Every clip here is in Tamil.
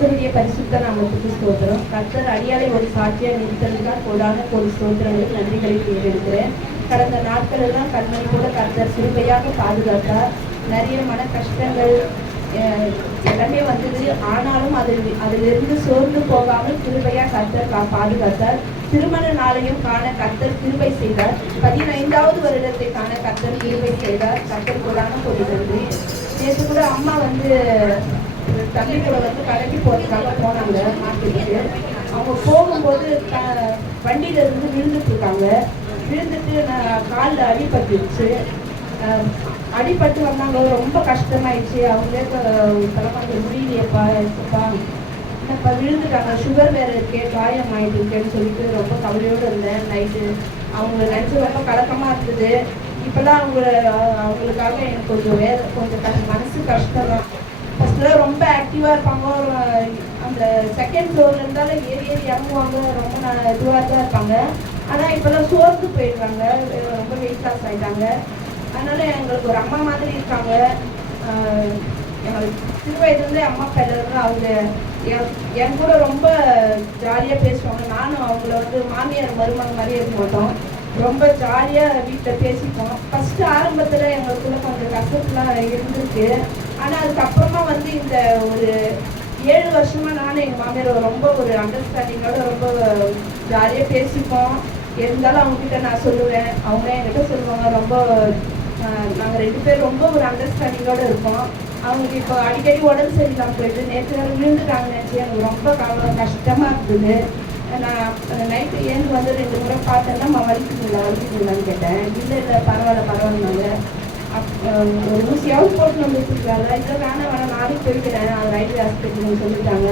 கர்த்தருடைய பரிசுத்த நாமத்துக்கு ஸ்தோத்திரம். கர்த்தர் அடியாலை ஒரு சாட்சியாக நிறுத்தலுக்காக கோடான ஒரு ஸ்தோத்திரங்கள் நன்றிகளை ஏறெடுக்கிறேன். கடந்த நாட்கள் எல்லாம் கண்மணி கூட கர்த்தர் சிறுமையாக பாதுகாத்தார். நிறைய மன கஷ்டங்கள் எல்லாமே வந்தது. ஆனாலும் அதிலிருந்து சோர்ந்து போகாமல் கிருபையாக கர்த்தர் பாதுகாத்தார். திருமண நாளையும் காண கர்த்தர் கிருபை செய்தார். 15வது வருடத்தை காண கர்த்தர் கிருபை செய்தார். கர்த்தர் கூடான நன்றி. நேற்று கூட அம்மா தம்பி கூட கடைக்கு போகிறதுக்காக போனாங்க மார்க்கெட்டுக்கு. அவங்க போகும்போது வண்டியில இருந்து விழுந்துட்டு இருக்காங்க. விழுந்துட்டு காலில் அடிபட்டுருச்சு. அடிபட்டு வந்தாங்க. ரொம்ப கஷ்டமாயிடுச்சு. அவங்களே தலைமாங்க முடியலையப்பா இப்போ விழுந்துட்டாங்க. சுகர் வேறு இருக்கே, காயம் ஆகிட்டு இருக்கேன்னு சொல்லிட்டு ரொம்ப கவலையோடு இருந்தேன். நைட்டு அவங்க நினச்சி ரொம்ப கலக்கமாக இருந்தது. இப்போல்லாம் அவங்களுக்காக எனக்கு கொஞ்சம் மனசு கஷ்டம் தான். ஃபஸ்ட்டில் ரொம்ப ஆக்டிவாக இருப்பாங்க. அந்த செகண்ட் ஃப்ளோரில் இருந்தாலும் ஏறி இறங்குவாங்க. ரொம்ப இதுவாக தான் இருப்பாங்க. ஆனால் இப்போல்லாம் சோர்ந்து போயிடுறாங்க. ரொம்ப வெயிட் லாஸ் ஆகிட்டாங்க. அதனால் எங்களுக்கு ஒரு அம்மா மாதிரி இருக்காங்க. எங்களுக்கு சிறு வயதுலேருந்தே அம்மா அப்பா எல்லாரும் அவங்க என் கூட ரொம்ப ஜாலியாக பேசுவாங்க. நானும் அவங்கள மாமியார் மருமகன் மாதிரியே இருக்க மாட்டோம். ரொம்ப ஜாலியாக வீட்டில் பேசிப்போம். ஃபஸ்ட்டு ஆரம்பத்தில் எங்களுக்குள்ள கொஞ்சம் கஷ்டத்துலாம் இருந்திருக்கு. ஆனால் அதுக்கப்புறமா இந்த ஒரு 7 வருஷமாக நானும் எங்கள் மாமியார் ரொம்ப ஒரு அண்டர்ஸ்டாண்டிங்கோட ரொம்ப ஜாலியாக பேசிப்போம். இருந்தாலும் அவங்ககிட்ட நான் சொல்லுவேன், அவங்க என்கிட்ட சொல்லுவாங்க. ரொம்ப நாங்கள் 2 பேர் ரொம்ப ஒரு அண்டர்ஸ்டாண்டிங்கோடு இருப்போம். அவங்களுக்கு இப்போ அடிக்கடி உடம்பு சரியில்லாமல் போயிட்டு நேற்று விழுந்துட்டாங்க. நினச்சி எனக்கு ரொம்ப கஷ்டமாக இருந்தது. நான் நைட்டு ஏந்து 2 முறை பார்த்தேன்னா வலிக்குதுங்களான்னு கேட்டேன். இல்லை பரவாயில்லனாங்க. ஒரு ஊசியாவது போட்டு வந்துருக்காங்க. இல்லை வேணாம் நாளைக்கு போய்க்கிறேன், அது ரயில்வே ஹாஸ்பிட்டல்னு சொல்லிட்டாங்க.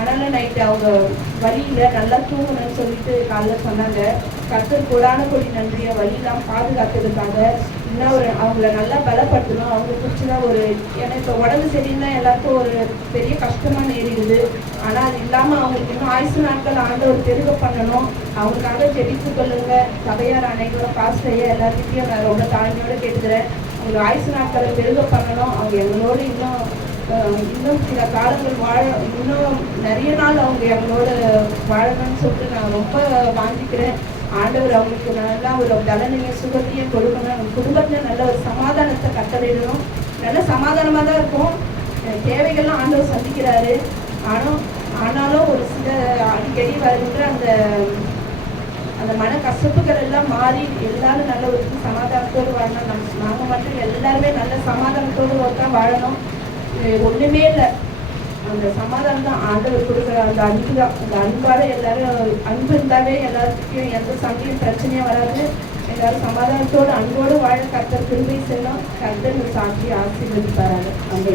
அதனால் நைட்டு அவங்க வழியில் நல்லா தூங்கணும்னு சொல்லிட்டு காலைல சொன்னாங்க. கர்த்தர் கோடான கோடி நன்றியை வழியெல்லாம் பாதுகாத்ததுக்காக இன்னும் அவங்கள நல்லா பலப்படுத்தணும். அவங்க பிடிச்சதான் ஏன்னா இப்போ உடம்பு சரியில்லைன்னா எல்லாருக்கும் ஒரு பெரிய கஷ்டமாக நேரிடுது. ஆனால் அது இல்லாமல் அவங்களுக்கு இன்னும் ஆயுசு நாட்கள் ஆண்டவர் பெருக பண்ணணும். அவங்களுக்காக ஜெபித்து கொள்ளுங்க. சபையார் அனைவரும் பாஸ்டையா எல்லாத்துக்கிட்டையும் நான் ரொம்ப தாழ்மையோடு கேட்டுக்கிறேன். அவங்க ஆயுசு நாட்களை பெருக பண்ணணும். அவங்க எங்களோடு இன்னும் சில காலங்கள் இன்னும் நிறைய நாள் அவங்க எங்களோட வாழணும்னு சொல்லிட்டு நான் ரொம்ப வாங்கிக்கிறேன். ஆண்டவர் அவங்களுக்கு நல்லா ஒரு பலனையும் சுகத்தையும் கொடுக்கணும். அவங்க குடும்பத்தில் நல்ல ஒரு சமாதானத்தை கட்டளையிடணும். நல்ல சமாதானமாக தான் இருக்கும். தேவைகள்லாம் ஆண்டவர் சந்திக்கிறாரு. ஆனாலும் ஒரு சில அடிக்கடி வருகின்ற அந்த மன கசப்புகள் எல்லாம் மாறி எல்லாரும் நல்ல ஒரு சமாதானத்தோடு வாழணும். நாங்கள் மட்டும் எல்லாருமே நல்ல சமாதானத்தோடு தான் வாழணும். ஒன்றுமே இல்லை, அந்த சமாதானம் தான் ஆண்டவர் கொடுக்குற அந்த அன்பு தான். அந்த அன்பால் எல்லாரும் அன்பு இருந்தாலே எல்லாத்துக்கும் எந்த சண்டையும் பிரச்சனையும் வராது. எல்லாரும் சமாதானத்தோடு அன்போடு வாழ கர்த்தர் கிருபை செய்யணும். கர்த்தர் சாட்சி ஆசீர்வதிப்பாராங்க. அங்கே